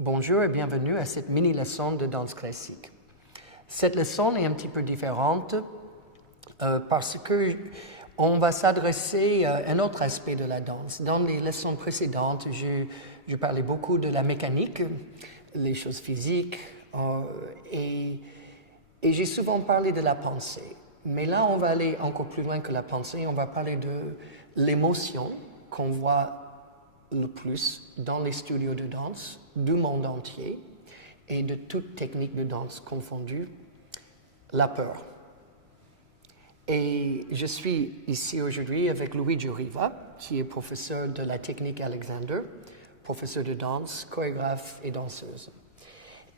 Bonjour et bienvenue à cette mini-leçon de danse classique. Cette leçon est un petit peu différente parce qu'on va s'adresser à un autre aspect de la danse. Dans les leçons précédentes, je parlais beaucoup de la mécanique, les choses physiques, et j'ai souvent parlé de la pensée. Mais là, on va aller encore plus loin que la pensée, on va parler de l'émotion qu'on voit le plus dans les studios de danse du monde entier et de toute technique de danse confondue, la peur. Et je suis ici aujourd'hui avec Luigi Riva, qui est professeur de la technique Alexander, professeur de danse, chorégraphe et danseuse.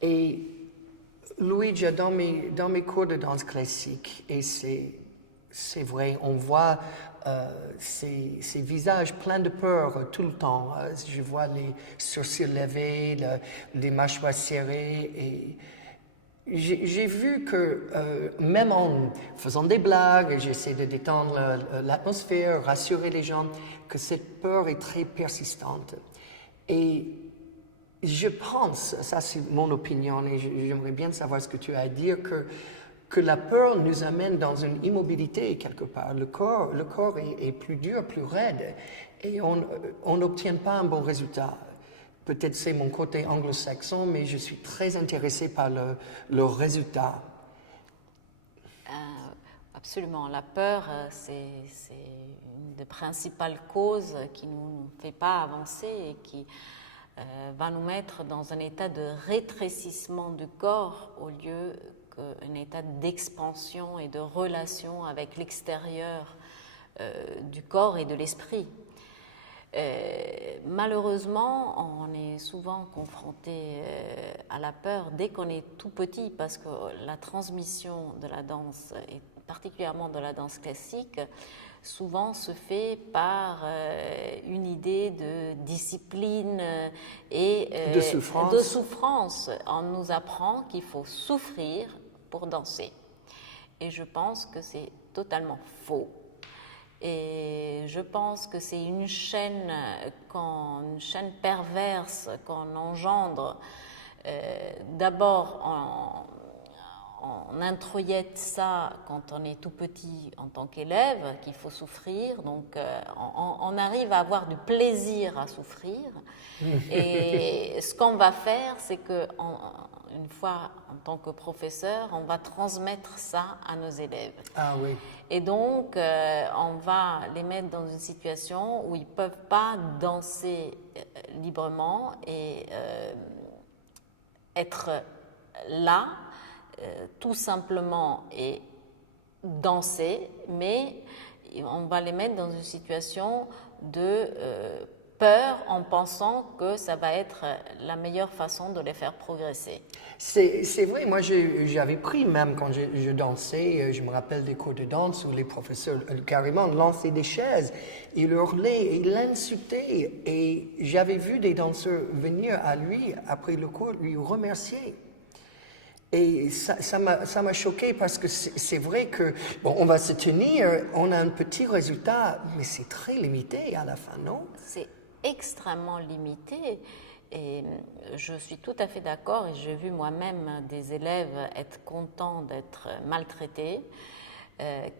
Et Luigi, dans mes cours de danse classique, et c'est vrai, on voit ces visages pleins de peur tout le temps. Je vois les sourcils levés, les mâchoires serrées. Et j'ai vu que même en faisant des blagues, j'essaie de détendre l'atmosphère, rassurer les gens, que cette peur est très persistante. Et je pense, ça c'est mon opinion, et j'aimerais bien savoir ce que tu as à dire, que la peur nous amène dans une immobilité quelque part. Le corps est plus dur, plus raide, et on n'obtient pas un bon résultat. Peut-être c'est mon côté anglo-saxon, mais je suis très intéressé par le résultat. Absolument. La peur, c'est une des principales causes qui ne nous fait pas avancer et qui va nous mettre dans un état de rétrécissement du corps au lieu qu'un état d'expansion et de relation avec l'extérieur du corps et de l'esprit. Malheureusement, on est souvent confronté à la peur dès qu'on est tout petit parce que la transmission de la danse, et particulièrement de la danse classique, souvent se fait par une idée de discipline et de souffrance. On nous apprend qu'il faut souffrir pour danser. Et je pense que c'est totalement faux. Et je pense que c'est une chaîne perverse qu'on engendre. D'abord, on introyette ça quand on est tout petit en tant qu'élève, qu'il faut souffrir. Donc, on arrive à avoir du plaisir à souffrir. Et ce qu'on va faire, c'est que une fois en tant que professeur, on va transmettre ça à nos élèves. Ah oui. Et donc, on va les mettre dans une situation où ils ne peuvent pas danser librement et être là, tout simplement, et danser, mais on va les mettre dans une situation de peur en pensant que ça va être la meilleure façon de les faire progresser. C'est vrai, moi j'avais pris même quand je dansais, je me rappelle des cours de danse où les professeurs carrément lançaient des chaises, ils hurlaient, ils l'insultaient et j'avais vu des danseurs venir à lui après le cours lui remercier. Et ça m'a choqué parce que c'est vrai que, bon, on va se tenir, on a un petit résultat, mais c'est très limité à la fin, non? C'est extrêmement limité et je suis tout à fait d'accord et j'ai vu moi-même des élèves être contents d'être maltraités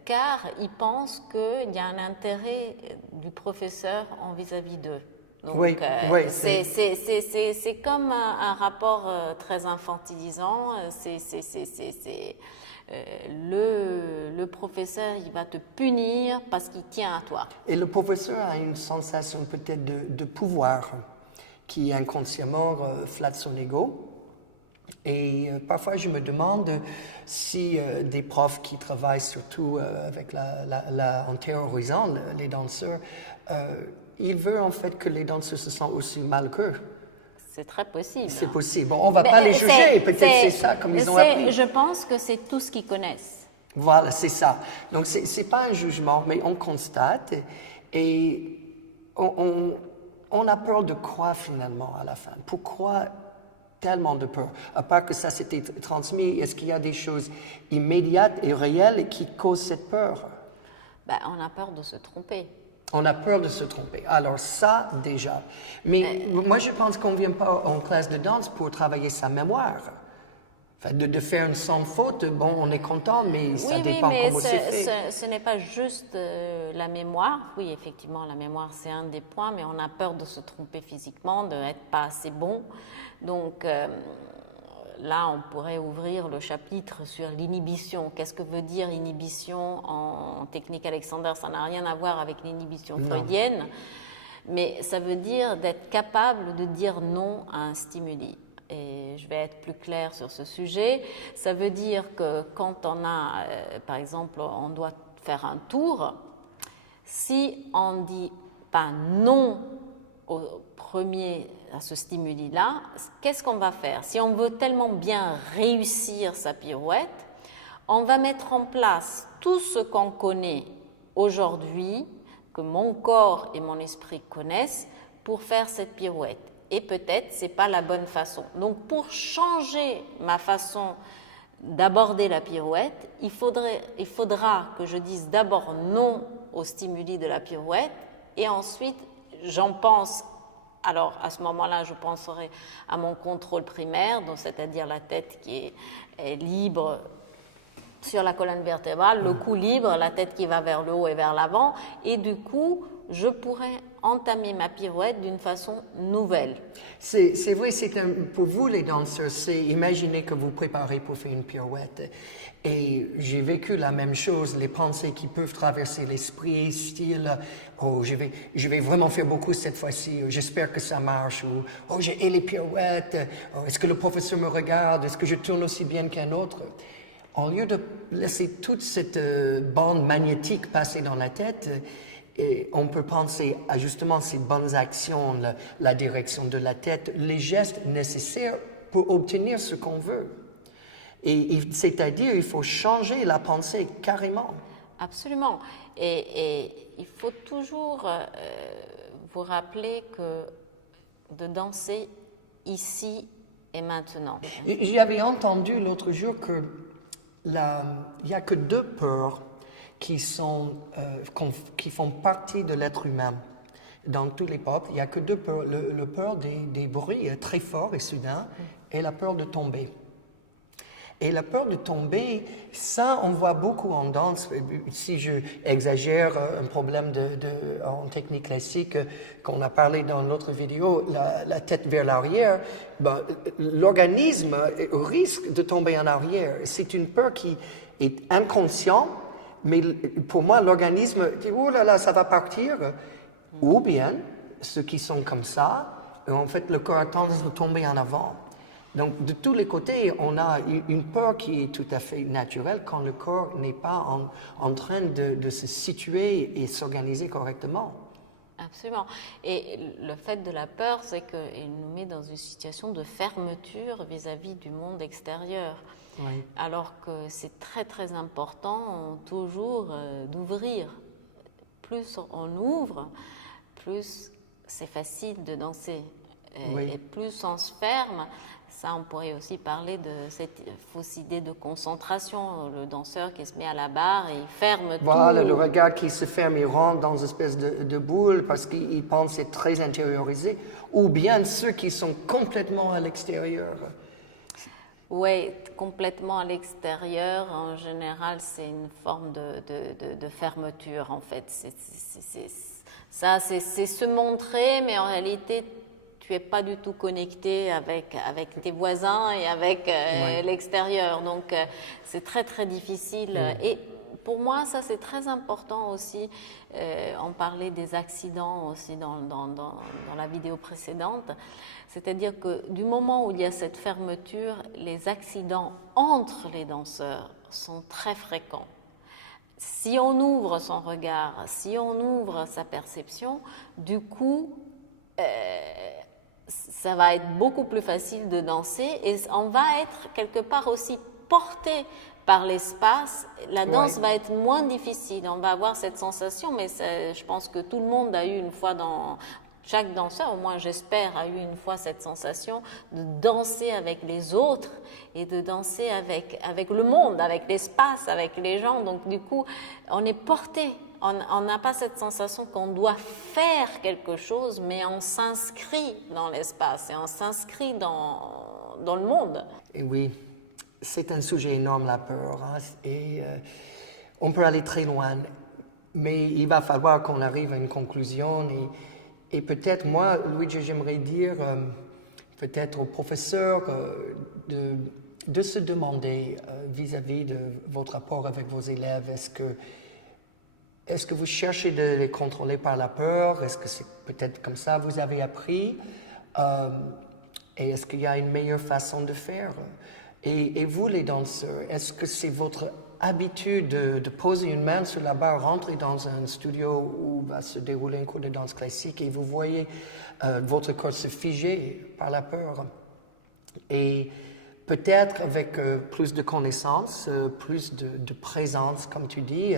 car ils pensent qu'il y a un intérêt du professeur en vis-à-vis d'eux. Donc, oui, c'est comme un rapport très infantilisant. Le professeur, il va te punir parce qu'il tient à toi. Et le professeur a une sensation peut-être de pouvoir qui inconsciemment flatte son ego. Et parfois, je me demande si des profs qui travaillent surtout avec en terrorisant les danseurs, ils veulent en fait que les danseurs se sentent aussi mal qu'eux. C'est très possible. C'est possible. Bon, on ne va pas les juger, peut-être c'est ça comme ils ont appris. Je pense que c'est tout ce qu'ils connaissent. Voilà, c'est ça. Donc, ce n'est pas un jugement, mais on constate et on a peur de quoi finalement à la fin? Pourquoi tellement de peur? À part que ça s'était transmis, est-ce qu'il y a des choses immédiates et réelles qui causent cette peur? On a peur de se tromper. On a peur de se tromper. Alors ça, déjà. Mais moi, je pense qu'on ne vient pas en classe de danse pour travailler sa mémoire. Enfin, de faire une sans faute, bon, on est content, mais ça dépend comment c'est fait. Ce n'est pas juste la mémoire. Oui, effectivement, la mémoire, c'est un des points, mais on a peur de se tromper physiquement, de n'être pas assez bon. Donc là, on pourrait ouvrir le chapitre sur l'inhibition. Qu'est-ce que veut dire inhibition en technique Alexander? Ça n'a rien à voir avec l'inhibition freudienne, mais ça veut dire d'être capable de dire non à un stimuli. Et je vais être plus claire sur ce sujet. Ça veut dire que quand on a, par exemple, on doit faire un tour, si on ne dit pas non au premier à ce stimuli-là, qu'est-ce qu'on va faire? Si on veut tellement bien réussir sa pirouette, on va mettre en place tout ce qu'on connaît aujourd'hui, que mon corps et mon esprit connaissent, pour faire cette pirouette. Et peut-être ce n'est pas la bonne façon. Donc pour changer ma façon d'aborder la pirouette, il faudra que je dise d'abord non au stimuli de la pirouette et ensuite j'en pense. Alors, à ce moment-là, je penserai à mon contrôle primaire, donc c'est-à-dire la tête qui est libre sur la colonne vertébrale, le cou libre, la tête qui va vers le haut et vers l'avant, et du coup, je pourrais entamer ma pirouette d'une façon nouvelle. C'est vrai, pour vous les danseurs, c'est imaginer que vous préparez pour faire une pirouette. Et j'ai vécu la même chose, les pensées qui peuvent traverser l'esprit, style « Oh, je vais vraiment faire beaucoup cette fois-ci, j'espère que ça marche » ou « Oh, j'ai les pirouettes, oh, est-ce que le professeur me regarde, est-ce que je tourne aussi bien qu'un autre ?» Au lieu de laisser toute cette bande magnétique passer dans la tête, et on peut penser à justement ces bonnes actions, la direction de la tête, les gestes nécessaires pour obtenir ce qu'on veut. Et c'est-à-dire, il faut changer la pensée carrément. Absolument. Et il faut toujours vous rappeler que de danser ici et maintenant. J'avais entendu l'autre jour qu'il n'y a que 2 peurs qui font partie de l'être humain. Dans tous les peuples, il n'y a que 2 peurs. Le peur des bruits très forts et soudains et la peur de tomber. Et la peur de tomber, ça, on voit beaucoup en danse. Si je exagère un problème en technique classique qu'on a parlé dans l'autre vidéo, la tête vers l'arrière, ben, l'organisme risque de tomber en arrière. C'est une peur qui est inconsciente, mais pour moi, l'organisme dit « Oh là là, ça va partir ». Ou bien, ceux qui sont comme ça, en fait, le corps a tendance à tomber en avant. Donc, de tous les côtés, on a une peur qui est tout à fait naturelle quand le corps n'est pas en train de se situer et s'organiser correctement. Absolument. Et le fait de la peur, c'est qu'il nous met dans une situation de fermeture vis-à-vis du monde extérieur. Oui. Alors que c'est très très important toujours d'ouvrir. Plus on ouvre, plus c'est facile de danser. Oui. Et plus on se ferme, ça on pourrait aussi parler de cette fausse idée de concentration. Le danseur qui se met à la barre et il ferme tout. Voilà, le regard qui se ferme, il rentre dans une espèce de boule parce qu'il pense être très intériorisé. Ou bien ceux qui sont complètement à l'extérieur. Oui, complètement à l'extérieur, en général, c'est une forme de fermeture, en fait. C'est se montrer, mais en réalité, tu n'es pas du tout connecté avec tes voisins et avec l'extérieur. Donc, c'est très, très difficile. Et pour moi, ça, c'est très important aussi. On parlait des accidents aussi dans la vidéo précédente. C'est-à-dire que du moment où il y a cette fermeture, les accidents entre les danseurs sont très fréquents. Si on ouvre son regard, si on ouvre sa perception, du coup, ça va être beaucoup plus facile de danser et on va être quelque part aussi porté par l'espace. La danse va être moins difficile. On va avoir cette sensation, mais je pense que tout le monde a eu une fois Chaque danseur, au moins j'espère, a eu une fois cette sensation de danser avec les autres et de danser avec le monde, avec l'espace, avec les gens. Donc du coup, on est porté. On n'a pas cette sensation qu'on doit faire quelque chose, mais on s'inscrit dans l'espace et on s'inscrit dans le monde. Et oui, c'est un sujet énorme, la peur, hein, et on peut aller très loin, mais il va falloir qu'on arrive à une conclusion. Et peut-être, moi, Luigi, j'aimerais dire, peut-être aux professeurs de se demander vis-à-vis de votre rapport avec vos élèves, est-ce que vous cherchez de les contrôler par la peur? Est-ce que c'est peut-être comme ça que vous avez appris? Et est-ce qu'il y a une meilleure façon de faire? Et vous, les danseurs, est-ce que c'est votre habitude de poser une main sur la barre, rentrer dans un studio où va se dérouler un cours de danse classique et vous voyez votre corps se figer par la peur? Et peut-être avec plus de connaissances, plus de présence, comme tu dis,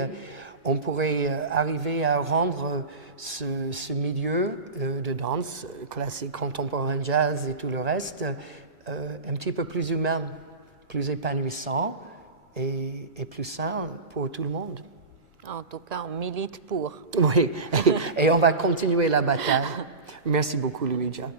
on pourrait arriver à rendre ce milieu de danse classique, contemporain, jazz et tout le reste un petit peu plus humain, plus épanouissant et plus sain pour tout le monde. En tout cas, on milite pour. Oui, et on va continuer la bataille. Merci beaucoup, Luigia.